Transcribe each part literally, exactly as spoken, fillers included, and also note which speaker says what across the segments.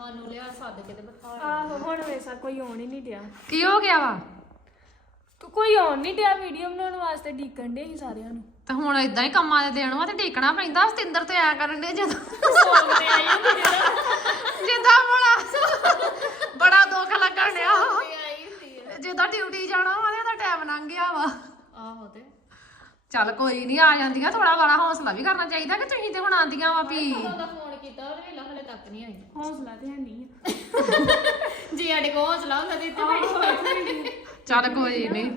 Speaker 1: ਸਾਨੂੰ ਲਿਆ ਸੱਦ ਕੇ ਤੇ ਬਿਠਾ
Speaker 2: ਆਹੋ ਹੁਣ ਵੇਸਾ ਕੋਈ ਆਉਣ ਹੀ ਨਹੀਂ ਡਿਆ
Speaker 3: ਕੀ ਹੋ ਗਿਆ ਵਾ
Speaker 2: ਤੂੰ ਕੋਈ ਆਉਣ ਨਹੀਂ ਡਿਆ ਵੀਡੀਓ ਬਣਾਉਣ ਵਾਸਤੇ ਡੀਕਣ ਡੇ ਸੀ ਸਾਰਿਆਂ ਨੂੰ
Speaker 3: ਤੇ ਹੁਣ ਇਦਾਂ ਹੀ ਕੰਮਾਂ ਦੇ ਦੇਣ ਵਾ ਤੇ ਢੀਕਣਾ ਪੈਂਦਾ ਸਤਿੰਦਰ ਤੇ ਐ ਕਰਨ ਦੇ ਜਦੋਂ
Speaker 2: ਸੌਂਗ ਤੇ ਆਈ ਹੁੰਦੀ
Speaker 3: ਜਿੱਦਾਂ ਬੜਾ ਬੜਾ ਦੁੱਖ ਲੱਗਣ ਡਿਆ
Speaker 1: ਆਈ ਹੁੰਦੀ ਹੈ
Speaker 3: ਜਿੱਦਾਂ ਡਿਊਟੀ ਜਾਣਾ ਵਾ ਤੇ ਉਹਦਾ ਟਾਈਮ ਲੰਘ ਗਿਆ ਵਾ
Speaker 1: ਆਹੋ ਤੇ
Speaker 3: ਚੱਲ ਕੋਈ ਨਹੀਂ ਆ ਜਾਂਦੀਆਂ ਥੋੜਾ ਬੜਾ ਹੌਸਲਾ ਵੀ ਕਰਨਾ ਚਾਹੀਦਾ ਕਿ ਤੁਸੀਂ ਤੇ ਹੁਣ ਆਂਦੀਆਂ ਵਾ ਵੀ
Speaker 1: ਉਹਦਾ ਫੋਨ ਕੀਤਾ ਉਹਦੇ ਵੇਲਾ ਹਲੇ ਤੱਕ ਨਹੀਂ ਆਈ
Speaker 2: ਹੌਸਲਾ ਤੇ ਹੈ ਨਹੀਂ
Speaker 1: ਜੀ ਸਾਡੇ ਕੋਲ ਹੌਸਲਾ ਹੁੰਦਾ ਤੇ ਇੱਥੇ ਬੈਠੀ
Speaker 3: ਚੱਲ ਕੋਈ ਨਹੀਂ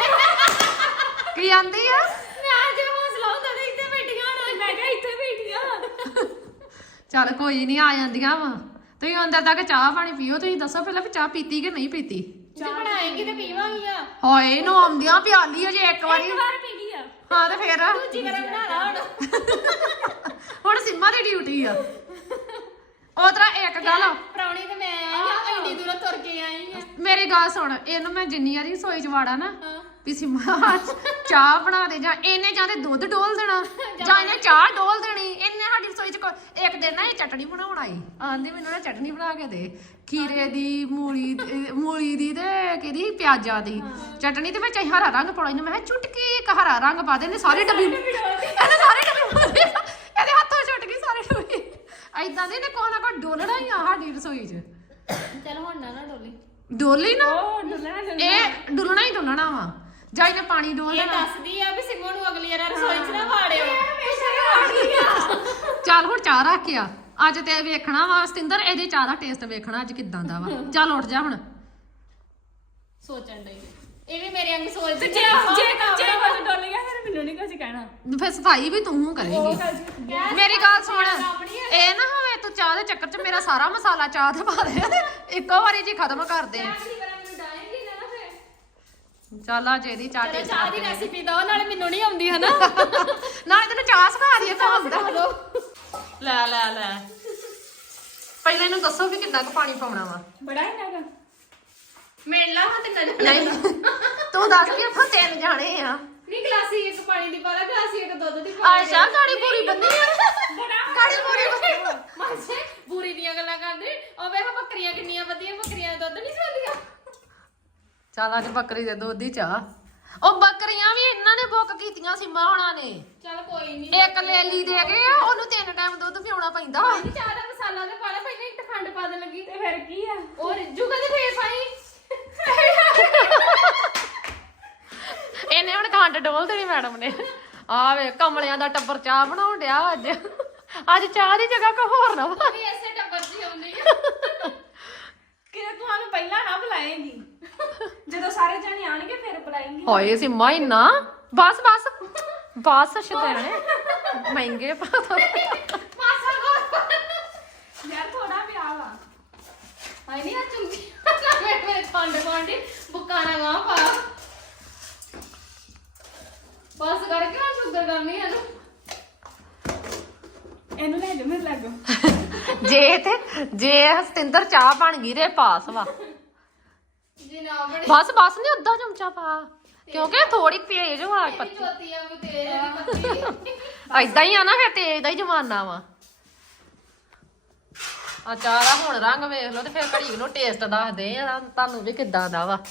Speaker 3: ਕੀ ਆਂਦੀ ਆ
Speaker 1: ਮੈਂ ਅੱਜ ਹੌਸਲਾ ਹੁੰਦਾ ਤੇ ਇੱਥੇ ਬੈਠੀਆਂ ਹੁਣ
Speaker 2: ਮੈਂ ਕਿਹਾ ਇੱਥੇ ਬੈਠੀਆਂ
Speaker 3: ਚੱਲ ਕੋਈ ਨਹੀਂ ਆ ਜਾਂਦੀਆਂ ਵਾ ਤੁਸੀਂ ਅੰਦਰ ਤੱਕ ਚਾਹ ਪਾਣੀ ਪੀਓ ਤੁਸੀਂ ਦੱਸੋ ਪਹਿਲਾਂ ਵੀ ਚਾਹ ਪੀਤੀ ਕਿ ਨਹੀਂ ਪੀਤੀ
Speaker 1: ਚਾਹ ਬਣਾਏਗੀ ਤੇ ਪੀਵਾਂਗੀਆਂ
Speaker 3: ਹੋਏ ਨੂੰ ਆਉਂਦੀਆਂ ਪਿਆਲੀ ਅਜੇ ਇੱਕ ਵਾਰੀ
Speaker 2: ਵਾਰ ਪੀ ਲਈ ਆ
Speaker 3: ਹਾਂ ਤੇ ਫੇਰ
Speaker 1: ਦੂਜੀ ਵਾਰ ਬਣਾ ਲਾ ਹੁਣ
Speaker 3: ਹੁਣ ਸਿੰਮਾ ਦੀ ਡਿਊਟੀ ਆ ਉਹ ਤਰ੍ਹਾਂ ਇੱਕ ਗੱਲ
Speaker 1: ਪ੍ਰਾਹੁਣੀ ਤੇ ਮੈਂ ਆਈ ਆ ਇੰਨੀ ਦੂਰੋਂ ਤੁਰ ਕੇ ਆਈ ਆ
Speaker 3: ਮੇਰੀ ਗੱਲ ਸੁਣ ਇਹਨੂੰ ਮੈਂ ਜਿੰਨੀ ਵਾਰੀ ਰਸੋਈ ਚ ਵਾੜਾ ਨਾ ਵੀ ਸਿੰਮਾ ਚਾਹ ਬਣਾ ਦੇ ਜਾਂ ਇਹਨੇ ਜਾਂ ਤੇ ਦੁੱਧ ਡੋਲ ਦੇਣਾ ਜਾਂ ਇਹਨੇ ਚਾਹ ਡੋਲ ਦੇਣੀ ਇਹਨੇ ਸਾਡੀ ਰਸੋਈ ਚ ਕੋਈ- ਇੱਕ ਦਿਨ ਨਾ ਇਹ ਚਟਣੀ ਬਣਾਉਣ ਆਈ ਆਂਦੀ ਮੈਨੂੰ ਨਾ ਚਟਣੀ ਬਣਾ ਕੇ ਦੇ ਖੀਰੇ ਦੀ ਮੂਲੀ ਦੀ- ਮੂਲੀ ਦੀ ਤੇ ਕਿਹਦੀ ਪਿਆਜ਼ਾਂ ਦੀ ਚਟਣੀ ਦੇ ਵਿੱਚ ਅਸੀਂ ਹਰਾ ਰੰਗ ਪਾਉਣਾ ਇਹਨੂੰ ਮੈਂ ਕਿਹਾ ਚੁਟਕੀ ਇੱਕ ਹਰਾ ਰੰਗ ਪਾ ਦੇ ਇਹਨੇ ਸਾਰੇ ਡੱਬੀ ਇਹਨੇ ਸਾਰੇ ਡੱਬੀ ਪਾ ਦੇ ਇਹਦੇ ਹੱਥੋਂ ਛੁੱਟ ਗਈ ਸਾਰੇ ਡੱਬੀ ਏਦਾਂ ਦੇ ਨੇ ਕੋਈ ਨਾ ਕੋਈ ਡੋਲਣਾ ਹੀ ਆ ਸਾਡੀ ਰਸੋਈ ਚ
Speaker 1: ਚਲ ਹੁਣ ਨਾ ਨਾ ਡੋਲੀ
Speaker 3: ਡੋਲੀ ਨਾ
Speaker 2: ਉਹ ਡੁੱਲਣਾ ਡੁੱਲਣਾ
Speaker 3: ਇਹ ਡੁੱਲਣਾ ਹੀ ਡੁੱਲਣਾ ਵਾ ਜਾਂ ਇਹਨੇ ਪਾਣੀ ਡੋਲ
Speaker 1: ਇਹ
Speaker 3: ਦੇਣਾ
Speaker 1: ਦੱਸਦੀ ਆ ਵੀ ਸਿਮੋ ਨੂੰ ਅਗਲੀ ਵਾਰ ਰਸੋਈ 'ਚ ਨਾ ਵਾੜਿਓ
Speaker 3: ਚੱਲ ਹੁਣ ਚਾਹ ਰੱਖ ਕੇ ਆ ਅੱਜ ਤੇ ਵੇਖਣਾ ਵਾ ਸਤਿੰਦਰ ਇਹਦੇ ਚਾਹ ਦਾ ਟੇਸਟ ਵੇਖਣਾ ਅੱਜ ਕਿੱਦਾਂ ਦਾ ਵਾ ਚੱਲ ਉੱਠ ਜਾ ਹੁਣ
Speaker 1: ਸੋਚਣ ਡਈ ਇਹ ਵੀ ਮੇਰੇ ਵਾਂਗ ਸੋਚਦੀ
Speaker 2: ਜੇ ਜੇ ਜੇ ਕੁਝ ਡੁੱਲ ਗਿਆ ਫਿਰ ਮੈਨੂੰ ਨਹੀਂ ਕੁਝ ਕਹਿਣਾ
Speaker 3: ਫਿਰ ਸਫਾਈ ਵੀ ਤੂੰ ਕਰੇਂਗੀ ਮੇਰੀ ਗੱਲ ਸੁਣ ਇਹ ਨਾ ਹੋਵੇ ਤੂੰ ਚਾਹ ਦੇ ਚੱਕਰ 'ਚ ਮੇਰਾ ਸਾਰਾ ਮਸਾਲਾ ਚਾਹ ਤੇ ਪਾ ਦੇ ਤੇ ਇੱਕੋ ਵਾਰੀ ਜੀ ਖਤਮ ਕਰ ਦੇ ਚੱਲ ਆ ਜਿਹੜੀ ਚਾਹ ਟੇਸਟ
Speaker 1: ਚਾਹ ਦੀ ਰੈਸਿਪੀ ਦੋ ਨਾਲੇ ਮੈਨੂੰ ਨਹੀਂ ਆਉਂਦੀ ਹਨਾ
Speaker 3: ਨਾਲੇ ਤੈਨੂੰ ਚਾਹ ਸਿਖਾ ਦਈਏ ਤਾਂ ਹੁੰਦਾ ਲੈ ਲੈ ਲੈ ਪਹਿਲਾਂ ਇਹਨੂੰ ਦੱਸੋ ਵੀ ਕਿੰਨਾ ਕੁ ਪਾਣੀ ਪਾਉਣਾ ਵਾ
Speaker 2: ਬੜਾ ਹੀ ਨਾਗਾ
Speaker 1: ਮਿਲ ਲਾ ਹਾਂ ਤੇ ਨਜ਼ਰ
Speaker 3: ਨਹੀਂ ਤੂੰ ਦੱਸ ਵੀ ਆਪਾਂ ਤਿੰਨ ਜਾਣੇ ਆ
Speaker 1: ਨਹੀਂ ਗਲਾਸੀ ਇੱਕ ਪਾਣੀ ਦੀ ਪਾ ਲਾ ਗਲਾਸੀ ਇੱਕ ਦੁੱਧ ਦੀ ਪਾ
Speaker 3: ਆਸ਼ਾ ਗਾੜੀ ਪੂਰੀ ਬੰਦੀ ਆ ਗਾੜੀ ਪੂਰੀ ਬੰਦੀ
Speaker 1: ਮਾਸੇ ਬੂਰੀ ਦੀਆਂ ਗੱਲਾਂ ਕਰਦੇ ਉਹ ਵੇਖ ਬੱਕਰੀਆਂ ਕਿੰਨੀਆਂ ਵਧੀਆ ਬੱਕਰੀਆਂ ਦਾ ਦੁੱਧ ਨਹੀਂ ਸੋਦੀਆਂ
Speaker 3: ਚੱਲ ਅੱਜ ਬੱਕਰੀ ਦੇ ਦੁੱਧ ਦੀ ਚਾਹ ਉਹ ਬੱਕਰੀਆਂ ਵੀ ਇਹਨਾਂ ਨੇ ਬੁੱਕ ਕੀਤੀਆਂ ਸਿੰਮਾ ਹੋਣਾ ਨੇ
Speaker 1: ਚੱਲ ਕੋਈ ਨਹੀਂ
Speaker 3: ਇੱਕ ਲੇਲੀ ਦੇ ਗਏ ਆ ਉਹਨੂੰ ਤਿੰਨ ਟਾਈਮ ਦੁੱਧ ਪਿਉਣਾ ਪੈਂਦਾ
Speaker 1: ਚਾਹ ਦਾ ਮਸਾਲਾ ਤੇ ਪਾ ਲੈ ਪਹਿਲਾਂ ਇੱਕ ਖੰਡ ਪਾ ਦੇ ਲੱਗੀ
Speaker 2: ਤੇ ਫਿਰ ਕੀ ਆ
Speaker 1: ਉਹ ਰਿੱਜੂਗਾ ਤੇ ਫੇਰ ਪਾਈ
Speaker 3: ਇਹਨੇ ਹੁਣ ਖੰਡ ਡੋਲ ਦੇਣੀ ਮੈਡਮ ਨੇ ਆ ਵੇ ਕਮਲਿਆਂ ਦਾ ਟੱਬਰ ਚਾਹ ਬਣਾਉਣ ਡਿਆ ਅੱਜ ਅੱਜ ਚਾਹ ਦੀ ਜਗ੍ਹਾ ਕੋ ਹੋਰ ਨਾ ਵਾ
Speaker 1: ਵੀ ਐਸੇ ਟੱਬਰ ਦੀ ਆਉਂਦੀ ਆ
Speaker 2: ਕਿ ਤੁਹਾਨੂੰ ਪਹਿਲਾਂ ਨਾ ਬੁਲਾਏਗੀ ਜਦੋਂ ਸਾਰੇ ਜਣੇ ਆਣਗੇ ਫਿਰ ਬੁਲਾਏਗੀ
Speaker 3: ਹੋਏ ਸਿੰਮਾ ਇੰਨਾ ਬਸ ਬਸ ਬਸ ਸ਼ਦੈਣੇ ਮਹਿੰਗੇ ਪਾ
Speaker 1: ਮਾਸਾ ਕੋ
Speaker 2: ਯਾਰ ਥੋੜਾ ਪਿਆ ਵਾ
Speaker 1: ਆਈ ਨਹੀਂ ਆ ਚੁੰਗੀ ਮੇਰੇ ਮੇਰੇ ਖੰਡ ਪਾਉਂਦੀ ਬੁੱਕਾ ਨਾ ਗਾ ਪਾ ਬਸ ਕਰਕੇ ਹੁਣ ਸ਼ੁਗਰ ਕਰਨੀ ਹੈ ਨੂੰ
Speaker 2: ਇਹਨੂੰ ਲੈ ਜਾ ਮੇਰੇ ਲਾਗੋ
Speaker 3: ਜੇ ਤੇ ਜੇ ਸਤਿੰਦਰ ਚਾਹ ਬਣ ਗਈ ਰੇ ਪਾਸ ਵਾ
Speaker 1: ਜੀ ਨਾ ਬਣੇ
Speaker 3: ਬਸ ਬਸ ਨਹੀਂ ਅੱਧਾ ਚਮਚਾ ਪਾ ਕਿਉਂਕਿ ਥੋੜੀ ਤੇਜ਼ ਵਾ ਪੱਤੀ
Speaker 1: ਚੋਤੀ ਆ ਵੀ ਤੇਜ਼ ਆ ਪੱਤੀ
Speaker 3: ਏਦਾਂ ਹੀ ਆ ਨਾ ਫਿਰ ਤੇਜ਼ ਦਾ ਹੀ ਜ਼ਮਾਨਾ ਵਾ ਆ ਚਾਹ ਦਾ ਹੁਣ ਰੰਗ ਵੇਖ ਲਓ ਤੇ ਫਿਰ ਘੜੀ ਨੂੰ ਟੇਸਟ ਦੱਸਦੇ ਆ ਤੁਹਾਨੂੰ ਵੀ ਕਿੱਦਾਂ ਦਾ ਵਾ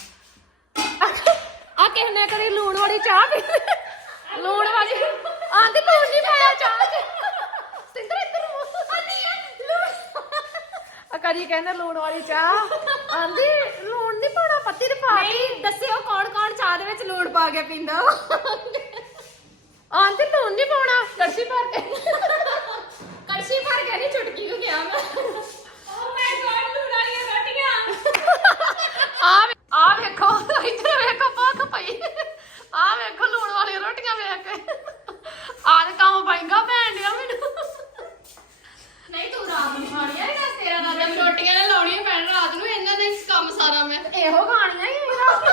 Speaker 3: ਆ ਕਿਸ ਨੇ ਕਰੀ ਲੂਣ ਵਾਲੀ ਚਾਹ ਪੀ ਲੂਣ ਵਾਲੀ ਆਂਦੀ ਲੂਣ ਨਹੀਂ ਪਾਇਆ ਚਾਹ 'ਚ ਸਿੰਦਰ ਇੱਧਰ ਆਂਦੀ ਲੂਣ ਆ ਕਰੀ ਕਹਿੰਦੇ ਲੂਣ ਵਾਲੀ ਚਾਹ ਆਂਦੀ ਲੂਣ ਨਹੀਂ ਪਾਉਣਾ ਪੱਤੀ ਤੇ ਪਾ
Speaker 1: ਨਹੀਂ ਦੱਸਿਓ ਕੌਣ ਕੌਣ ਚਾਹ ਦੇ ਵਿੱਚ ਲੂਣ ਪਾ ਕੇ ਪੀਂਦਾ
Speaker 3: ਆਂਦੀ ਲੂਣ ਨਹੀਂ ਪਾਉਣਾ ਕੜਛੀ ਭਰ ਕੇ
Speaker 1: ਕੜਛੀ ਭਰ ਕੇ ਨਹੀਂ ਚੁਟਕੀ ਨੂੰ ਗਿਆ ਮੈਂ
Speaker 2: ਓ ਮਾਈ ਗॉड ਲੂਣ ਵਾਲੀਆਂ ਰੋਟੀਆਂ
Speaker 3: ਆ ਆ ਵੇਖੋ ਇੱਧਰ ਵੇਖੋ ਭੁੱਖ ਪਈ ਆ ਵੇਖੋ ਲੂਣ ਵਾਲੀਆਂ ਰੋਟੀਆਂ ਵੇਖ ਕੇ ਆਹ ਕੰਮ ਪਾਏਗਾ ਭੈਣ ਡਿਆ ਮੈਨੂੰ
Speaker 1: ਨਹੀਂ ਤੂੰ ਰਾਤ ਨੂੰ ਖਾਣੀ ਆ ਇਹ ਤੇਰਾ ਰਾਤ ਨੂੰ ਰੋਟੀਆਂ ਨਾ ਲਾਉਣੀਆਂ ਪੈਣ ਰਾਤ ਨੂੰ ਇਹਨਾਂ ਦਾ ਹੀ ਕੰਮ ਸਾਰਾ ਮੈਂ
Speaker 3: ਇਹੋ ਖਾਣੀਆਂ ਹੀ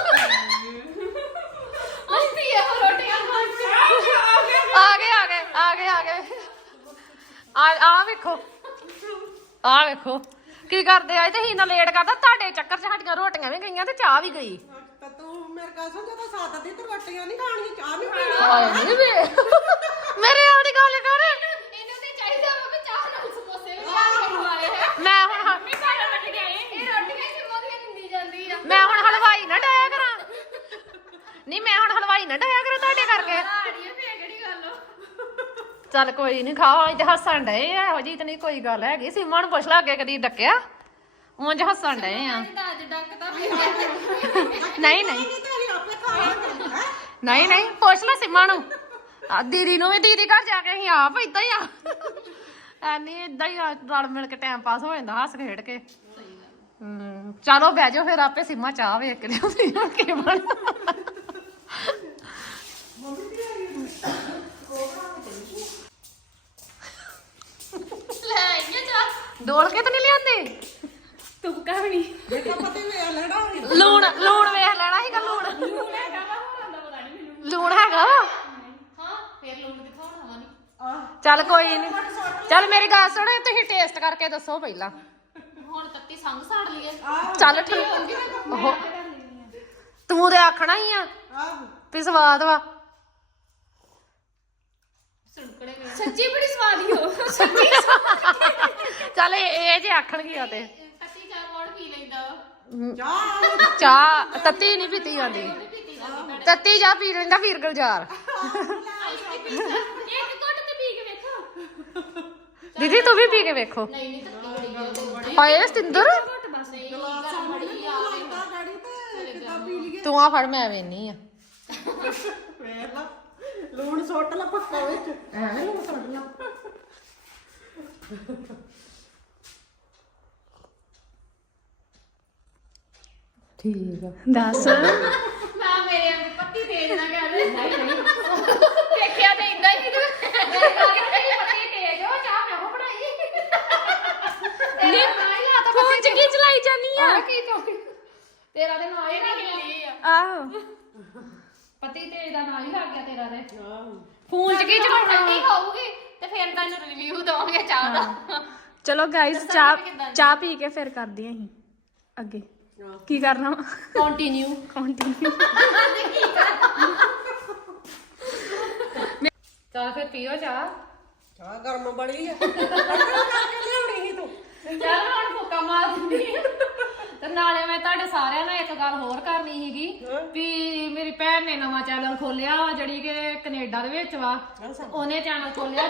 Speaker 1: ਆਂਦੀ ਇਹ ਰੋਟੀਆਂ ਖਾਣ
Speaker 3: ਆ ਗਏ ਆ ਗਏ ਆ ਗਏ ਆ ਗਏ ਆ ਆ ਵੇਖੋ ਆ ਵੇਖੋ ਕੀ ਕਰਦੇ ਆ ਤੇ ਹੀ ਨਾ ਲੇਟ ਕਰਦਾ ਤੁਹਾਡੇ ਚੱਕਰ 'ਚ ਸਾਡੀਆਂ ਰੋਟੀਆਂ ਵੀ ਗਈਆਂ ਤੇ ਚਾਹ ਵੀ ਗਈ
Speaker 4: ਤੂੰ ਮੇਰੇ ਕੋਲ ਸੋ ਜਦੋਂ ਸਾਦਾ ਦੀ ਤੇ ਰੋਟੀਆਂ ਨਹੀਂ ਖਾਣੀਆਂ ਚਾਹ ਨਹੀਂ ਪੀਣੀ
Speaker 3: ਹਾਏ ਨਹੀਂ ਵੇ ਮੇਰੇ ਆਉਣੀ ਗੱਲ ਕਰ
Speaker 1: ਇਹਨੂੰ ਤੇ ਚਾਹੀਦਾ ਵਾ ਵੀ ਚਾਹ ਨਾਲ ਸਮੋਸੇ ਵੀ ਲਿਆ ਕੇ ਖਵਾਏ ਹੈ
Speaker 3: ਮੈਂ ਹੁਣ
Speaker 2: ਮੈਂ
Speaker 3: ਕਰਕੇ
Speaker 1: ਆੜੀਏ ਫੇਰ ਕਿਹੜੀ ਗੱਲ ਓ?
Speaker 3: ਚੱਲ ਕੋਈ ਨਹੀਂ ਖਾਓ ਅੱਜ ਤੇ ਹੱਸਣ ਡਏ ਆ ਇਹੋ ਜਿਹੀ ਤਾਂ ਨਹੀਂ ਕੋਈ ਗੱਲ ਹੈਗੀ ਸੀਮਾ ਨੂੰ ਪੁੱਛ ਲਾ ਅੱਗੇ ਕਦੀ ਡੱਕਿਆ ਉਂਝ ਹੱਸਣ ਡਏ ਆ
Speaker 1: ਤਾਂ ਅੱਜ ਡੱਕਦਾ ਫਿਰ
Speaker 3: ਨਹੀਂ ਨਹੀਂ
Speaker 4: ਤੇਰੀ ਆਪੇ ਖਾਵਾਂਗੇ ਹੈ
Speaker 3: ਨਹੀਂ ਨਹੀਂ ਪੁੱਛ ਲੈ ਸੀਮਾ ਨੂੰ ਆ ਦੀਦੀ ਨੂੰ ਵੀ ਦੀਦੀ ਘਰ ਜਾ ਕੇ ਅਸੀਂ ਆਪ ਇਦਾਂ ਹੀ ਆ ਐਨੀ ਇਦਾਂ ਹੀ ਆ, ਰਲ ਮਿਲ ਕੇ ਟਾਈਮ ਪਾਸ ਹੋ ਜਾਂਦਾ ਹੱਸ ਖੇਡ ਕੇ ਹੂੰ ਚਲੋ ਬਹਿ ਜਾਓ ਫਿਰ ਆਪੇ ਸੀਮਾ ਚਾਹ ਵੇਖ ਕੇ ਲਿਆਉਂਦੀ ਹੁਣ ਕੀ ਬਣ
Speaker 1: ਲੈ ਆਈਏ ਚਾਹ
Speaker 3: ਡੋਲ ਕੇ ਤਾਂ ਨਹੀਂ ਲਿਆਂਦੇ
Speaker 2: ਤੁਪਕਾ ਵੀ ਨਹੀਂ
Speaker 4: ਬੇਟਾ ਪਤੀ ਵੇ ਲੈਣਾ ਹੋਣੀ
Speaker 3: ਲੂਣ ਲੂਣ ਵੇਖ ਲੈਣਾ ਸੀਗਾ ਲੂਣ
Speaker 2: ਲੂਣ ਹੈਗਾ ਵਾ ਹੁਣ ਆਉਂਦਾ ਪਤਾ ਨਹੀਂ ਮੈਨੂੰ
Speaker 3: ਲੂਣ ਹੈਗਾ ਵਾ
Speaker 1: ਹਾਂ ਫੇਰ ਲੂਣ ਕਿੱਥੋਂ ਹੋਣਾ ਨੀ
Speaker 4: ਆਹ
Speaker 3: ਚੱਲ ਕੋਈ ਨਹੀਂ ਚੱਲ ਮੇਰੀ ਗੱਲ ਸੁਣੋ ਤੁਸੀਂ ਟੇਸਟ ਕਰਕੇ ਦੱਸੋ ਪਹਿਲਾਂ
Speaker 1: ਹੁਣ ਤੱਤੀ ਸੰਗ ਸਾੜ ਲਈਏ
Speaker 3: ਚੱਲ ਠੀਕ ਉਹ ਤੂੰ ਤੇ ਆਖਣਾ ਹੀ ਆ
Speaker 4: ਆਹ
Speaker 3: ਵੀ ਸਵਾਦ ਵਾ
Speaker 1: ਸੁਣਕੜੇ ਵੇ
Speaker 2: ਸੱਚੀ ਬੜੀ ਸਵਾਦੀ ਹੋ
Speaker 3: ਚੱਲ ਇਹ ਇਹ ਜੇ ਆਖਣਗੇ ਤੇ
Speaker 1: ਤੱਤੀ ਚਾਹ ਕੌਣ ਪੀ ਲੈਂਦਾ ਵਾ?
Speaker 4: ਚਾਹ
Speaker 3: ਚਾਹ ਤੱਤੀ ਨਹੀਂ ਪੀਤੀ ਜਾਂਦੀ
Speaker 1: ਨਹੀਂ ਪੀਤੀ ਜਾਂਦੀ
Speaker 3: ਤੱਤੀ ਚਾਹ ਪੀ ਲੈਂਦਾ ਵੀਰ ਗੁਲਜ਼ਾਰ
Speaker 1: ਇੱਕ ਘੁੱਟ ਤੇ ਪੀ ਕੇ ਵੇਖੋ
Speaker 3: ਦੀਦੀ ਤੂੰ ਵੀ ਪੀ ਕੇ ਵੇਖੋ
Speaker 1: ਨਹੀਂ ਨਹੀਂ ਤੱਤੀ ਬੜੀ ਆ
Speaker 3: ਹਾਏ ਸਤਿੰਦਰ
Speaker 1: ਨਹੀਂ ਗਰਮ ਬੜੀ ਆ
Speaker 4: ਲੱਗਦਾ ਗਾੜੀ ਤੇ ਕਿੱਦਾਂ ਪੀ ਲਈਏ
Speaker 3: ਤੂੰ ਆ ਫੜ ਮੈਂ ਵੇਨੀ ਆ
Speaker 4: ਵੇਖ ਲਾ ਲੂਣ ਸੁੱਟ ਲਾ ਪੱਕਾ ਵਿੱਚ ਐਵੇਂ ਲੂਣ ਸੁੱਟ ਲਾ ਠੀਕ ਆ
Speaker 2: ਦੱਸ
Speaker 1: ਮੈਂ ਮੇਰੇ ਅੰਦਰ ਪੱਤੀ ਤੇਜ਼ ਨਾ ਕਰ ਨਹੀਂ ਨਹੀਂ ਦੇਖਿਆ ਤੇ ਇਦਾਂ ਹੀ ਪੱਤੀ ਤੇਜ਼ ਹੋ ਚਾਹ ਮੈਂ ਉਹ ਬਣਾਈ ਤੇਰਾ ਨਾ ਹੀ ਆ ਤਾਂ
Speaker 2: ਫੋਨ ਚ ਕੀ ਚਲਾਈ ਜਾਨੀ ਆ
Speaker 1: ਆ ਕੀ ਚੌਕੀ ਤੇਰਾ ਤੇ ਨਾ ਹੀ ਨਹੀਂ ਹਿੱਲੀ ਆ
Speaker 2: ਆਹੋ
Speaker 3: ਪਤੀ ਤੇਜ ਦਾ ਨਾਂ ਹੀ ਲੱਗ ਗਿਆ ਤੇਰਾ ਤੇ
Speaker 2: ਫੋਨ ਚ ਕੀ ਚਲਾਉਣਾ
Speaker 1: ਠੰਡੀ ਹੋਊਗੀ ਤੇ ਫਿਰ ਤੁਹਾਨੂੰ ਰਿਵਿਊ ਦਵਾਂਗੇ ਚਾਹ ਦਾ
Speaker 2: ਚਲੋ ਗਾਇਸ ਚਾਹ ਚਾਹ ਪੀ ਕੇ ਫਿਰ ਕਰਦੇ ਆਂ ਅਸੀਂ ਅੱਗੇ ਕੀ ਕਰਨਾ
Speaker 3: ਕੰਟੀਨਿਊ
Speaker 2: ਕੰਟੀਨਿਊ
Speaker 3: ਚੱਲ ਫਿਰ ਪੀਓ ਚਾਹ
Speaker 4: ਚਾਹ ਗਰਮ ਬੜੀ ਆ ਕਰਕੇ ਲਿਆਉਣੀ ਸੀ ਤੂੰ
Speaker 3: ਚੱਲ ਹੁਣ ਫੁੱਕਾ ਮਾਰ ਦਿੰਦੀ ਤੇ ਨਾਲੇ ਮੈਂ ਤੁਹਾਡੇ ਸਾਰਿਆਂ ਨਾਲ ਇੱਕ ਗੱਲ ਹੋਰ ਕਰਨੀ ਸੀਗੀ ਵੀ ਮੇਰੀ ਭੈਣ ਨੇ ਨਵਾਂ ਚੈਨਲ ਖੋਲਿਆ ਵਾ ਜਿਹੜੀ ਕਿ ਕੈਨੇਡਾ ਦੇ ਵਿੱਚ ਵਾ ਉਹਨੇ ਚੈਨਲ ਖੋਲਿਆ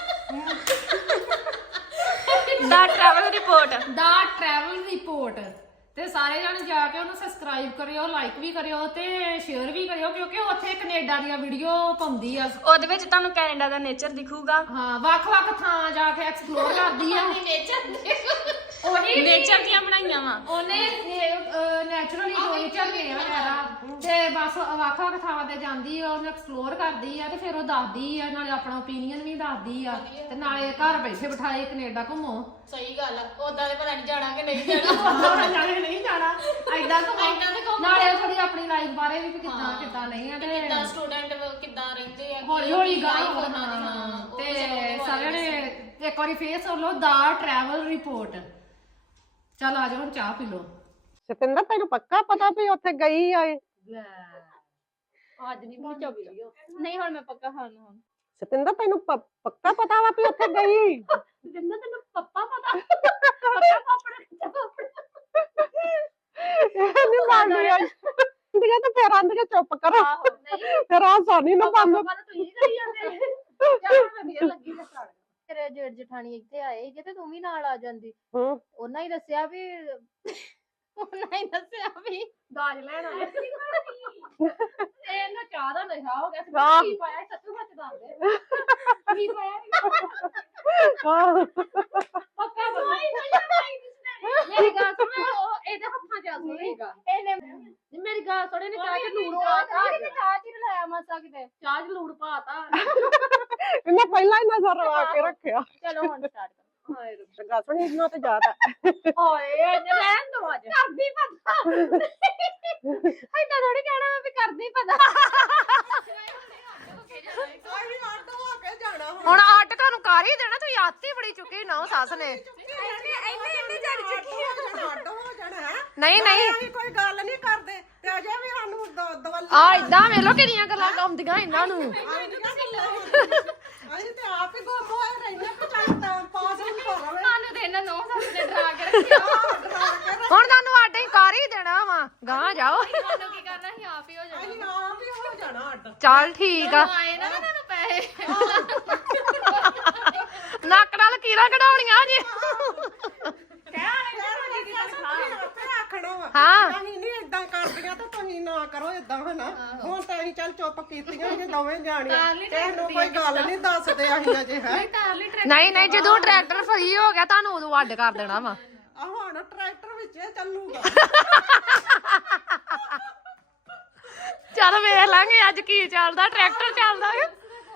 Speaker 2: ਦਾ ਟਰੈਵਲ ਰਿਪੋਰਟ
Speaker 3: ਦਾ ਟਰੈਵਲ ਰਿਪੋਰਟ ਤੇ ਸਾਰੇ ਜਣ ਜਾ ਕੇ ਉਹਨੂੰ ਸਬਸਕ੍ਰਾਈਬ ਕਰਿਓ ਲਾਈਕ ਵੀ ਕਰਿਓ ਤੇ ਸ਼ੇਅਰ ਵੀ ਕਰਿਓ ਕਿਉਂਕਿ ਉਹ ਉੱਥੇ ਕੈਨੇਡਾ ਦੀਆਂ ਵੀਡੀਓ ਪਾਉਂਦੀ ਆ
Speaker 2: ਉਹਦੇ ਵਿੱਚ ਤੁਹਾਨੂੰ ਕੈਨੇਡਾ ਦਾ ਨੇਚਰ ਦਿਖੂਗਾ
Speaker 3: ਹਾਂ ਵੱਖ-ਵੱਖ ਥਾਂ ਜਾ ਕੇ ਐਕਸਪਲੋਰ ਕਰਦੀ ਆ
Speaker 1: ਨੇਚਰ
Speaker 3: ਉਹੀ
Speaker 2: ਨੇਚਰ ਦੀਆਂ ਬਣਾਈਆਂ ਵਾ
Speaker 3: ਉਹਨੇ ਨੈਚੁਰਲੀ ਨੇਚਰ ਨੇ ਵਗੈਰਾ ਤੇ ਬਸ ਵੱਖ-ਵੱਖ ਥਾਵਾਂ ਤੇ ਜਾਂਦੀ ਆ ਉਹਨੂੰ ਐਕਸਪਲੋਰ ਕਰਦੀ ਆ ਤੇ ਫਿਰ ਉਹ ਦੱਸਦੀ ਆ ਨਾਲੇ ਆਪਣਾ ਓਪੀਨੀਅਨ ਵੀ ਦੱਸਦੀ ਆ ਤੇ ਨਾਲੇ ਘਰ ਬੈਠੇ ਬਿਠਾਏ ਕੈਨੇਡਾ ਘੁੰਮੋ
Speaker 1: ਸਹੀ ਗੱਲ ਆ ਉਦਾਂ ਦੇ ਪਤਾ ਨਹੀਂ ਜਾਣਾ ਕਿ ਨਹੀਂ ਜਾਣਾ
Speaker 3: ਜਾਣੇ ਨਹੀਂ ਜਾਣਾ ਐਦਾਂ
Speaker 1: ਏਦਾਂ ਤੇ
Speaker 3: ਘੁੰਮੋ
Speaker 1: ਘੁੰਮੋ।
Speaker 3: ਨਾਲੇ ਥੋੜੀ ਆਪਣੀ ਲਾਈਫ ਬਾਰੇ ਵੀ ਕਿੱਦਾਂ ਕਿੱਦਾਂ ਨਹੀਂ ਆ ਤੇ
Speaker 1: ਕਿੱਦਾਂ ਸਟੂਡੈਂਟ ਕਿੱਦਾਂ ਰਹਿੰਦੇ ਆ
Speaker 3: ਹੌਲੀ ਹੌਲੀ ਗਾਂ
Speaker 1: life
Speaker 3: ਹੋਰ
Speaker 1: ਉਹਨਾਂ ਦੀ,
Speaker 3: ਹਾਂ
Speaker 1: ਉਹ
Speaker 3: ਤੇ
Speaker 1: ਸਭ
Speaker 3: ਸਾਰਿਆਂ ਨੇ ਇੱਕ ਵਾਰੀ ਫੇਰ ਸੁਣ ਲਓ ਦਾ ਟਰੈਵਲ ਰਿਪੋਰਟ ਚੱਲ ਆ ਜਾਓ ਹੁਣ ਚਾਹ ਪੀ ਲਓ
Speaker 4: ਸਤਿੰਦਰ ਤੈਨੂੰ ਪੱਕਾ ਪਤਾ ਵੀ ਉੱਥੇ ਗਈ ਆ ਇਹ
Speaker 3: ਅੱਜ ਨਹੀਂ ਪਹੁੰਚੋ ਵੀਡੀਓ
Speaker 1: ਨਹੀਂ ਹੁਣ ਮੈਂ ਪੱਕਾ ਖਾਣਾ ਹੁਣ
Speaker 4: ਸਤਿੰਦਰ ਤੈਨੂੰ ਪ- ਪੱਕਾ ਪਤਾ ਵਾ ਵੀ ਉੱਥੇ ਗਈ
Speaker 3: ਜਿੰਦਾ ਤੈਨੂੰ ਪੱਪਾ ਪਤਾ ਪੱਕਾ ਪਾਪੜ ਪਾਪੜ
Speaker 4: ਨਹੀਂ ਮੰਨਦੀ ਆ ਇੰਦੀਆਂ ਤਾਂ ਫੇਰ ਆਂਦੀਆਂ ਚੁੱਪ ਕਰੋ ਫਿਰ ਆ ਸਾਨੀ ਨਾ ਬੰਦ
Speaker 3: ਪਤਾ ਤੁਸੀਂ ਕਰੀ ਜਾਂਦੇ ਚੱਲ ਵਧੀਆ ਲੱਗੀ ਤੇ ਛੱਡ
Speaker 5: ਤੇਰੇ ਜੇਠ ਜਠਾਣੀ ਇੱਥੇ ਆਏ ਜੇ ਤੇ ਤੂੰ ਵੀ ਨਾਲ ਆ ਜਾਂਦੀ
Speaker 4: ਹੂੰ
Speaker 5: ਉਹਨਾਂ ਹੀ ਦੱਸਿਆ ਵੀ ਉਹਨਾਂ ਹੀ ਦੱਸਿਆ ਵੀ
Speaker 3: ਦਾਜ ਲੈਣ ਆਏ ਸੀ ਇਹ ਨਾ ਚਾਹ ਦਾ ਨਸ਼ਾ ਹੋ ਗਿਆ ਸੀ
Speaker 4: ਵਾਹ।
Speaker 3: ਕੀ ਪਾਇਆ ਸੀ? ਸੱਚੂ ਸੱਚ ਦੱਸਦੇ ਕੀ ਪਾਇਆ ਸੀ?
Speaker 4: ਆਹ,
Speaker 3: ਪੱਕਾ ਬੋਲੀ ਮੇਰੀ ਗੱਲ ਸੁਣ ਉਹ ਇਹਦੇ ਹੱਥਾਂ ਚ ਆਸੂ ਨਹੀਂਗਾ
Speaker 5: ਇਹਨੇ
Speaker 3: ਮੇਰੀ ਗੱਲ ਸੁਣ ਇਹਨੇ ਚਾਹ ਚ ਲੂਣ ਪਾਤਾ
Speaker 5: ਕਿਤੇ ਚਾਹ ਚ ਲਾਇਆ ਮਾਸਾ ਕਿਤੇ
Speaker 3: ਚਾਹ ਚ ਲੂਣ ਪਾਤਾ
Speaker 4: ਇਹਨੇ ਪਹਿਲਾਂ ਹੀ ਨਜ਼ਰ ਲਵਾ ਕੇ ਰੱਖਿਆ
Speaker 5: ਚਲੋ ਹੁਣ ਸਟਾਰਟ ਕਰੋ
Speaker 3: ਹਾਏ
Speaker 4: ਗਾ ਸੁਣੀ ਇਹਨਾਂ ਤੇ ਜਾਤਾ
Speaker 3: ਓਏ ਇਹਨੇ ਰਹਿਣ ਦੋ ਅੱਜ ਕਰਦੀ ਪਤਾ ਐਦਾਂ ਥੋੜੀ ਕਹਿਣਾ ਵੀ ਕਰਦੀ ਪਤਾ
Speaker 4: ਕੋਈ ਅੱਡ ਹੋ ਕੇ ਜਾਣਾ
Speaker 3: ਹੁਣ ਆਟਕਾ ਨੂੰ ਕਰ ਹੀ ਦੇਣਾ ਤੂੰ ਆਤੀ ਬੜੀ ਚੁੱਕੀ ਨਾ ਸੱਸ ਨੇ
Speaker 4: ਇੰਨੇ ਇੰਨੇ ਜੜ ਚੁੱਕੀ ਆ ਅੱਡ ਹੋ ਜਾਣਾ ਹੈ
Speaker 3: ਨਹੀਂ ਨਹੀਂ
Speaker 4: ਅਸੀਂ ਕੋਈ ਗੱਲ ਨਹੀਂ ਕਰਦੇ ਤੇ ਅਜੇ ਵੀ ਸਾਨੂੰ ਦਵਲ
Speaker 3: ਆ ਇਦਾਂ ਵੇਲੋ ਕਿੰਨੀਆਂ ਗੱਲਾਂ ਆਉਂਦੀਆਂ ਇਹਨਾਂ ਨੂੰ
Speaker 4: ਅਸੀਂ ਤੇ ਆਪ ਹੀ ਗੁੰਮ ਹੋਏ ਰਹਿੰਦੇ ਕਿ ਚੱਲ ਟਾਈਮ ਪਾਸ ਨਹੀਂ ਕਰ ਰਹੇ
Speaker 1: ਸਾਨੂੰ ਤੇ ਇਹਨਾਂ ਨੌ ਸੱਸ ਨੇ ਡਰਾ ਕੇ ਰੱਖਿਆ
Speaker 3: ਹੁਣ ਤੁਹਾਨੂੰ ਆਡੇ ਕਰ ਹੀ ਦੇਣਾ ਵਾ ਗਾਂ ਜਾਓ
Speaker 1: ਸਾਨੂੰ ਕੀ ਕਰਨਾ ਸੀ ਆਪ ਹੀ ਹੋ ਜਾਣਾ
Speaker 4: ਅਸੀਂ ਆਪ ਹੀ ਹੋ ਜਾਣਾ ਅੱਡ
Speaker 3: ਚੱਲ ਠੀਕ ਆ
Speaker 1: ਆਏ ਨਾ ਉਹਨਾਂ ਨੂੰ ਪੈਸੇ
Speaker 3: ਨੱਕ ਨਾਲ ਕੀੜਾ ਕਢਾਉਣੀਆਂ ਜੀ
Speaker 4: ਆਪੇ ਆਖਣਾ ਵਾ
Speaker 3: ਹਾਂ
Speaker 4: ਅਸੀਂ ਨਹੀਂ ਏਦਾਂ ਕਰਦੀਆਂ ਤਾਂ ਤੁਸੀਂ ਨਾ ਕਰੋ ਏਦਾਂ ਹਨਾ ਹੁਣ ਤਾਂ ਅਸੀਂ ਚੱਲ ਚੁੱਪ ਕੀਤੀਆਂ ਜੇ ਦੋਵੇਂ ਜਾਣੀਆਂ ਕਿਸੇ ਨੂੰ ਕੋਈ ਗੱਲ ਨਹੀਂ ਦੱਸਦੇ ਅਸੀਂ ਅਜੇ ਹੈ
Speaker 1: ਟਾਰਲੀ
Speaker 3: ਨਹੀਂ ਨਹੀਂ ਜਦੋਂ ਟਰੈਕਟਰ ਫਰੀ ਹੋ ਗਿਆ ਤੁਹਾਨੂੰ ਉਦੋਂ ਅੱਡ ਕਰ ਦੇਣਾ ਵਾ
Speaker 4: ਆ ਹੁਣ ਟਰੈਕਟਰ ਵਿੱਚ ਇਹ ਚੱਲੂਗਾ
Speaker 3: ਚੱਲ ਵੇਖ ਲਾਂਗੇ ਅੱਜ ਕੀ ਚੱਲਦਾ ਟਰੈਕਟਰ ਚੱਲਦਾ ਕਿ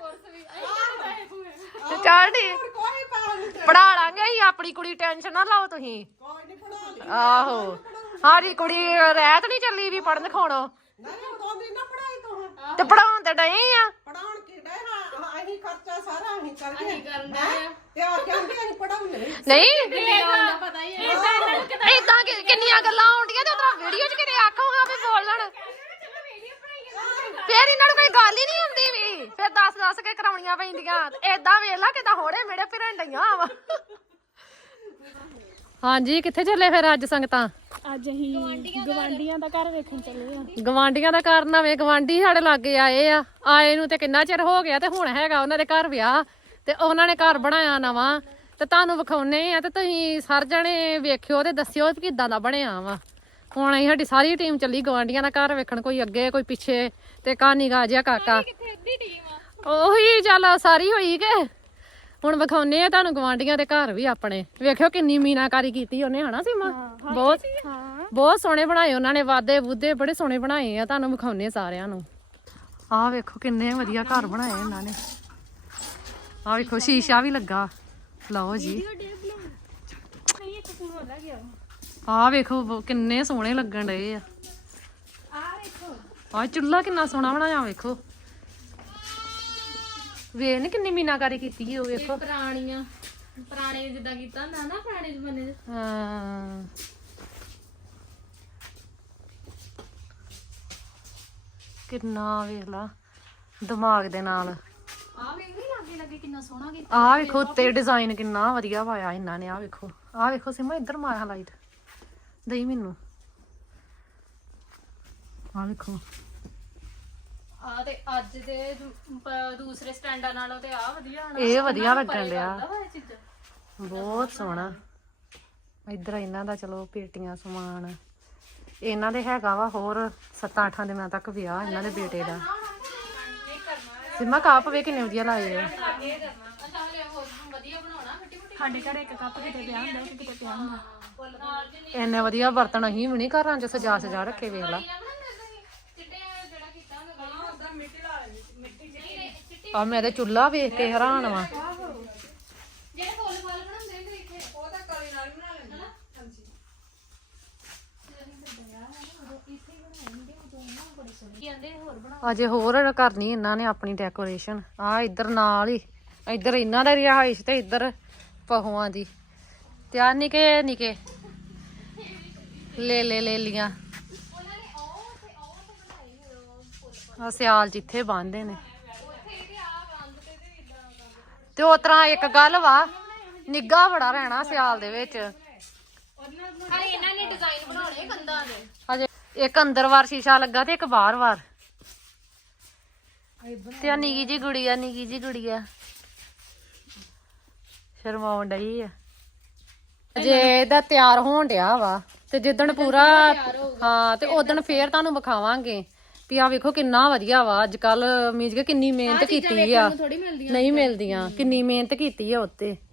Speaker 3: ਤੇ ਚੱਲ ਠੀਕ
Speaker 4: ਹੁਣ ਕੋਈ ਪੈਰ ਨਹੀਂ
Speaker 3: ਪੜਾ ਲਾਂਗੇ ਅਸੀਂ ਆਪਣੀ ਕੁੜੀ ਟੈਨਸ਼ਨ ਨਾ ਲਓ ਤੁਸੀਂ
Speaker 4: ਕੋਈ ਨਹੀਂ ਪੜਾ ਲਈ
Speaker 3: ਆਹੋ ਸਾਡੀ ਕੁੜੀ ਰਹਿਤ ਨਹੀਂ ਚੱਲੀ ਵੀ ਪੜਨ ਖਾਣੋ
Speaker 4: ਨਹੀਂ ਉਦੋਂ ਦੀ ਨਾ ਪੜਾਈ ਤੂੰ
Speaker 3: ਤੇ ਪੜਾਉਣ ਤੇ ਡਏ ਆ
Speaker 4: ਪੜਾਉਣ ਕੀ ਡੇ ਹਾਂ ਅਸੀਂ ਖਰਚਾ ਸਾਰਾ ਅਸੀਂ ਕਰਕੇ
Speaker 1: ਕਰਨ
Speaker 4: ਹੈਂ? ਤੇ ਆ ਕਹਿੰਦੇ ਅਸੀਂ ਪੜਾਉਂਦੇ
Speaker 3: ਨਹੀਂ
Speaker 1: ਦਾ ਪਤਾ ਹੀ ਹੈ
Speaker 3: ਏਦਾਂ ਕਿ- ਕਿੰਨੀਆਂ ਗੱਲਾਂ ਆਉਂਦੀਆਂ ਤੇ ਉਧਰ ਵੀਡੀਓ 'ਚ ਕਿਤੇ ਆਖੋ ਹਾਂ ਵੀ ਬੋਲਣ ਫੇਰ ਇਹਨਾਂ ਨੂੰ ਕੋਈ ਗੱਲ ਹੀ ਨਹੀਂ ਹੁੰਦੀ ਵੀ ਫੇਰ ਦੱਸ ਦੱਸ ਕੇ ਕਰਾਉਣੀਆਂ ਪੈਂਦੀਆਂ ਏਦਾਂ ਵੇਖ ਲਾ ਕਿਦਾਂ ਹੋੜੇ ਮੇੜੇ ਫਿਰਨ ਡਈਆਂ ਵਾ ਹਾਂਜੀ ਕਿੱਥੇ ਚੱਲੇ ਫਿਰ ਅੱਜ ਸੰਗਤਾਂ
Speaker 2: ਅੱਜ ਅਸੀਂ ਗਵਾਂਡੀਆਂ ਦਾ ਘਰ ਵੇਖਣ ਚੱਲੇ ਆ
Speaker 3: ਗਵਾਂਡੀਆਂ ਦਾ ਘਰ ਨਵੇਂ ਗਵਾਂਡੀ ਸਾਡੇ ਲਾਗੇ ਆਏ ਆ ਆਏ ਨੂੰ ਤੇ ਕਿੰਨਾ ਚਿਰ ਹੋ ਗਿਆ ਤੇ ਹੁਣ ਹੈਗਾ ਉਹਨਾਂ ਦੇ ਘਰ ਵਿਆਹ ਤੇ ਉਹਨਾਂ ਨੇ ਘਰ ਬਣਾਇਆ ਨਵਾਂ ਤੇ ਤੁਹਾਨੂੰ ਵਿਖਾਉਨੇ ਆ ਤੇ ਤੁਸੀਂ ਸਾਰੇ ਜਣੇ ਵੇਖਿਓ ਤੇ ਦੱਸਿਓ ਕਿ ਕਿਦਾਂ ਦਾ ਬਣਿਆ ਵਾ ਹੁਣ ਅਸੀਂ ਸਾਡੀ ਸਾਰੀ ਟੀਮ ਚੱਲੀ ਗਵਾਂਡੀਆਂ ਦਾ ਘਰ ਵੇਖਣ ਕੋਈ ਅੱਗੇ ਕੋਈ ਪਿੱਛੇ ਤੇ ਕਾਨੀ ਗਾ ਜਿਹਾ ਕਾਕਾ
Speaker 1: ਕਿੱਥੇ ਅੱਧੀ ਟੀਮ ਆ
Speaker 3: ਉਹੀ ਚੱਲ ਸਾਰੀ ਹੋਈ ਕਿ ਹੁਣ ਵਿਖਾਉਨੇ ਆ ਤੁਹਾਨੂੰ ਗਵਾਂਡੀਆਂ ਦੇ ਘਰ ਵੀ ਆਪਣੇ ਵੇਖਿਓ ਕਿੰਨੀ ਮੀਨਾਕਾਰੀ ਕੀਤੀ ਉਹਨੇ ਹਨਾ ਸੀਮਾ ਬਹੁਤ ਬਹੁਤ ਸੋਹਣੇ ਬਣਾਏ ਉਹਨਾਂ ਨੇ ਵਾਦੇ ਵੂਦੇ ਬੜੇ ਸੋਹਣੇ ਬਣਾਏ ਆ ਤੁਹਾਨੂੰ ਵਿਖਾਉਨੇ ਸਾਰਿਆਂ ਨੂੰ ਆਹ ਵੇਖੋ ਕਿੰਨੇ ਵਧੀਆ ਘਰ ਬਣਾਏ ਇਹਨਾਂ ਨੇ ਆਹ ਵੇਖੋ ਸ਼ੀਸ਼ਾ ਵੀ ਲੱਗਾ ਲਓ ਜੀ ਆਹ ਵੇਖੋ ਬ- ਕਿੰਨੇ ਸੋਹਣੇ ਲੱਗਣ ਡਏ ਆ ਆਹ ਚੁੱਲ੍ਹਾ ਕਿੰਨਾ ਸੋਹਣਾ ਬਣਾਇਆ ਵੇਖੋ ਵੇਖ ਨੀ ਕਿੰਨੀ ਮੀਨਾਕਾਰੀ ਕੀਤੀ ਉਹ ਵੇਖੋ
Speaker 1: ਪੁਰਾਣੀਆਂ ਪੁਰਾਣੇ ਜਿੱਦਾਂ ਕੀਤਾ ਹੁੰਦਾ ਨਾ ਪੁਰਾਣੇ ਜ਼ਮਾਨੇ ਦੇ
Speaker 3: ਹਾਂ ਕਿੰਨਾ ਵੇਖ ਲਾ ਦਿਮਾਗ ਦੇ ਨਾਲ
Speaker 1: ਆ ਵੇਖ ਵੀ ਲੱਗੇ ਲੱਗੇ ਕਿੰਨਾ ਸੋਹਣਾ ਕੀਤਾ
Speaker 3: ਆਹ ਵੇਖੋ ਉੱਤੇ ਡਿਜ਼ਾਈਨ ਕਿੰਨਾ ਵਧੀਆ ਪਾਇਆ ਇਹਨਾਂ ਨੇ ਆਹ ਵੇਖੋ ਆਹ ਵੇਖੋ ਸਿਮਾ ਇੱਧਰ ਮਾਰਿਆ ਲਾਈਟ ਦਈ ਮੈਨੂੰ ਆਹ ਵੇਖੋ
Speaker 1: ਆ ਤੇ ਅੱਜ ਦੇ ਦੂ- ਪ- ਦੂਸਰੇ ਸਟੈਂਡਾਂ ਨਾਲੋਂ ਤੇ ਆ ਵਧੀਆ ਹੋਣਾ
Speaker 3: ਇਹ ਵਧੀਆ ਲੱਗਣ ਡਿਆ
Speaker 1: ਲੱਗਦਾ ਵਾ ਇਹ ਚੀਜ਼ਾਂ
Speaker 3: ਬਹੁਤ ਸੋਹਣਾ ਇੱਧਰ ਇਹਨਾਂ ਦਾ ਚਲੋ ਪੇਟੀਆਂ ਸਮਾਨ ਇਹਨਾਂ ਦੇ ਹੈਗਾ ਵਾ ਹੋਰ ਸੱਤਾਂ ਅੱਠਾਂ ਦਿਨਾਂ ਤੱਕ ਵਿਆਹ ਇਹਨਾਂ ਦੇ ਬੇਟੇ ਦਾ ਸਿਮਾ ਕੱਪ ਵੇ ਕਿੰਨੇ ਵਧੀਆ ਲਾਏ ਆ
Speaker 1: ਅੱਛਾ ਹਲੇ ਹੋਰ ਵਧੀਆ ਬਣਾਉਣਾ ਮਿੱਟੀ ਮੁੱਟੀ
Speaker 2: ਸਾਡੇ ਘਰ ਇੱਕ ਕੱਪ ਕਿਤੇ ਪਿਆ ਹੁੰਦਾ ਇੱਕ ਕਿਤੇ ਪਿਆ ਹੁੰਦਾ
Speaker 3: ਇੰਨੇ ਵਧੀਆ ਬਰਤਨ ਅਸੀਂ ਵੀ ਨਹੀਂ ਘਰਾਂ 'ਚ ਸਜਾ ਸਜਾ ਰੱਖੇ ਵੇਖ ਲਾ
Speaker 1: ਚਿੱਟੇ ਜਿਹੜਾ ਕੀਤਾ ਹੁੰਦਾ ਗਲੀ ਉਧਰ ਮਿੱਟੀ ਲਾ ਲੈਂਦੀ ਮਿੱਟੀ ਜਿਹੜੀ ਚਿੱਟੀ
Speaker 3: ਆ ਮੇਰੇ ਚੁੱਲ੍ਹਾ ਵੇਖ ਕੇ ਹੈਰਾਨ ਵਾ
Speaker 1: ਜਿਹੜੇ ਫੁੱਲ ਫਲ ਬਣਾਉਂਦੇ ਨੇ ਇੱਥੇ ਉਹ ਤਾਂ ਕਲੀ ਨਾਲ ਬਣਾ ਲੈਂਦੇ ਨਾ ਹਾਂਜੀ ਕਹਿੰਦੇ ਹੋਰ ਬਣਾ
Speaker 3: ਅਜੇ ਹੋਰ ਕਰਨੀ ਇਹਨਾਂ ਨੇ ਆਪਣੀ ਡੈਕੋਰੇਸ਼ਨ ਆ ਇੱਧਰ ਨਾਲ ਹੀ ਇੱਧਰ ਇਹਨਾਂ ਦਾ ਰਿਹਾਇਸ਼ ਤੇ ਇੱਧਰ ਪਹੂਆਂ ਦੀ ਤੇ ਆ ਨਿੱਕੇ ਨਿੱਕੇ ਲੈ ਲੈ ਲੈ ਲੀਆਂ
Speaker 1: ਉਹਨਾਂ ਨੇ ਉਹ ਤੇ ਉਹ ਤੇ ਬਣਾਈ ਹੋਈ ਉਹ ਫੁੱਲ
Speaker 3: ਆ ਸਿਆਲ ਜਿੱਥੇ ਬੰਨਦੇ ਨੇ
Speaker 1: ਉੱਥੇ ਇਹਦੇ ਆ ਬੰਦ ਤੇ ਤੇ ਇਦਾਂ
Speaker 3: ਤੇ ਉਸ ਤਰ੍ਹਾਂ ਇੱਕ ਗੱਲ ਵਾ ਨਿੱਘਾ ਬੜਾ ਰਹਿਣਾ ਸਿਆਲ ਦੇ ਵਿੱਚ
Speaker 1: ਹਾਂ ਇਹਨਾਂ ਨੇ ਡਿਜ਼ਾਈਨ ਬਣਾਉਣੇ ਕੰਧਾਂ ਦੇ
Speaker 3: ਅਜੇ ਇੱਕ ਅੰਦਰ ਵਾਰ ਸ਼ੀਸ਼ਾ ਲੱਗਾ ਤੇ ਇੱਕ ਬਾਹਰ ਵਾਰ ਤੇ ਆ ਨਿੱਕੀ ਜੀ ਗੁੜੀਆ ਨਿੱਕੀ ਜੀ ਗੁੜੀਆ ਸ਼ਰਮਾਉਣ ਡਈ ਆ ਅਜੇ ਇਹਦਾ ਤਿਆਰ ਹੋਣ ਡਿਆ ਵਾ ਤੇ ਜਿੱਦਣ ਪੂਰਾ ਹਾਂ ਤੇ ਉਦਣ ਫੇਰ ਤੁਹਾਨੂੰ ਵਿਖਾਵਾਂਗੇ ਵੀ ਆ ਵੇਖੋ ਕਿੰਨਾ ਵਧੀਆ ਵਾ ਅੱਜ ਕੱਲ ਮੀਜ ਕੇ ਕਿੰਨੀ ਮਿਹਨਤ ਕੀਤੀ ਆ
Speaker 1: ਥੋੜੀ ਮਿਲਦੀ
Speaker 3: ਨਹੀਂ ਮਿਲਦੀਆਂ ਕਿੰਨੀ ਮਿਹਨਤ ਕੀਤੀ ਆ ਉੱਤੇ